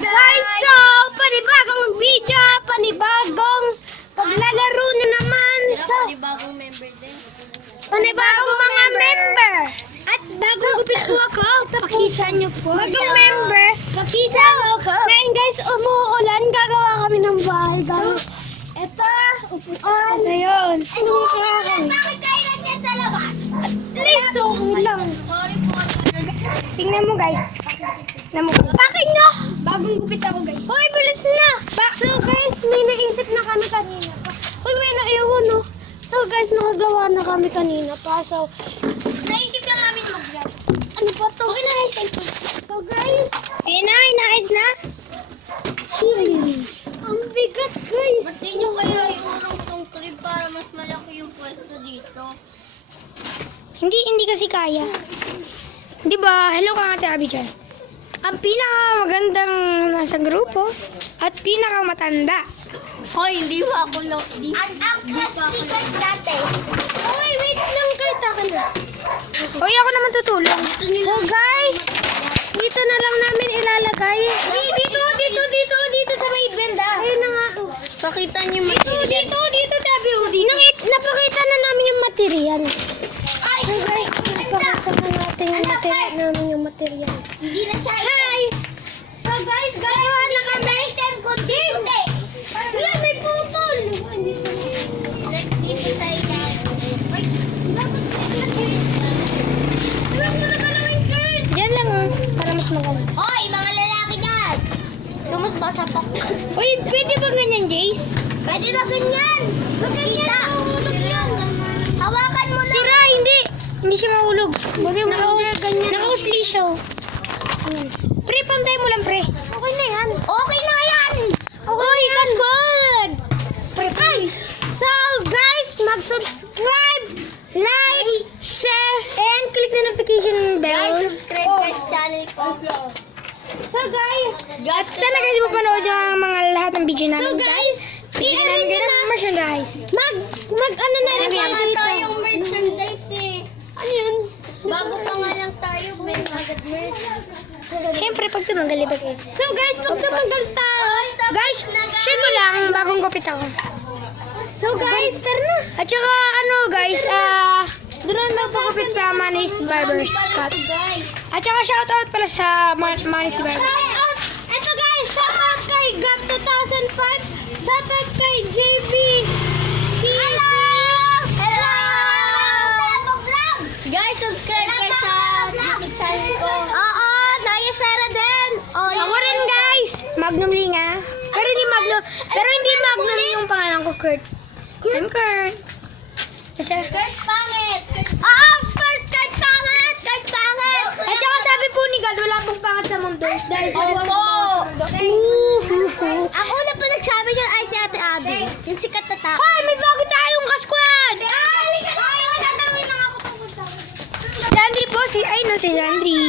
Guys, so, panibagong video, panibagong paglalaro na naman sa Panibagong member din. panibagong mga member. At bagong gupit ko ako, pakita nyo po. Bagong member, pakita mo ako. Ngayon guys, umuulan, gagawa kami ng bahay. So, eto, upuan. So, yun. Bakit kayo nandiyan sa labas? Please, okay lang. Sorry po. Tingnan mo guys. Bakit nyo? Bagong gupit ako guys. Hoy, bilis na. So guys, may naisip na kami kanina pa. Hoy, may naiwan no. So guys, nakagawa na kami kanina pa. So, Naisip lang namin mag-vlog. ano pa to? Okay na, so guys, ayun na, inaayos na. Chili. Ang bigat guys. Ba't di nyo kaya iurong tong crib para mas malaki yung pwesto dito? Hindi kasi kaya. Di ba? Hello ka Ate Abby dyan. Ang pinakamagandang nasa grupo at pinakamatanda. Hoy, hindi pa ako Di pa ako dati. Hoy, wait lang kahit akin na. Hoy, ako naman tutulong. So guys, dito na lang namin ilalagay. Dito sa may benda. Ayun na nga. Pakita niyo material. Dito, Tabi. Napakita na namin yung material. So guys, napakita na natin yung material. Hindi na siya. Hi! So guys, gagawa na kami. Hindi. Wala, may putol. Next dito tayo guys. Ay, dapat Huwag mo na galawin, Kurt. Diyan lang para mas maganda. Hoy, mga lalaki dyan! Sumus ba sa pak? Uy, pwede ba ganyan, Jace? Pwede na ganyan! Masita! Hawakan mo lang! Sira, hindi. Hindi siya mahulog. Nakausli siya. Ayan. Pre, pantay mo lang, pre. Okay na yan. Okay na yan! Uy, that's good! Ay! So, guys, mag-subscribe, like, share, and click the notification bell. Guys, subscribe guys sa channel ko. So, guys, at sana guys mapanood yung mga lahat ng video namin. So, guys, i-ano nyo na merchandise. Mag-ano na rin Wala yan nga dito. tayong merchandise eh. Ano yun? Bago pa nga lang tayo, may agad merch. Siyempre, pag tumagal, iba guys. So, guys, pag tumagal Ay, tapos guys, na, guys. share ko lang, bagong gupit ako. So, guys, tara na. At saka, ano, guys, doon lang daw pagupit sa Manny's Barber's Cut. Guys, At saka, shoutout pala sa Manny's Barber's. Shoutout! Ito, guys, shoutout kay GAP 2005. Shoutout kay JB. Hello! Guys, subscribe guys sa YouTube channel ko. Oo, dahil Sarah din. Oh, ako rin, guys. Magnum Linga. Pero hindi Magnum yung pangalan ko, Kurt. I'm Kurt. Kurt pangit! Kurt pangit! Kurt pangit! At saka sabi po ni God, wala pong pangit sa mundo. Dahil sa Opo! Ang una po nagsabi niya ay si Ate Abby. Yung sikat na tao. Hoy, may bago tayong kasquad! Halika tayo! Tatanungin lang ako tungkol sa Sandri po, si Sandri.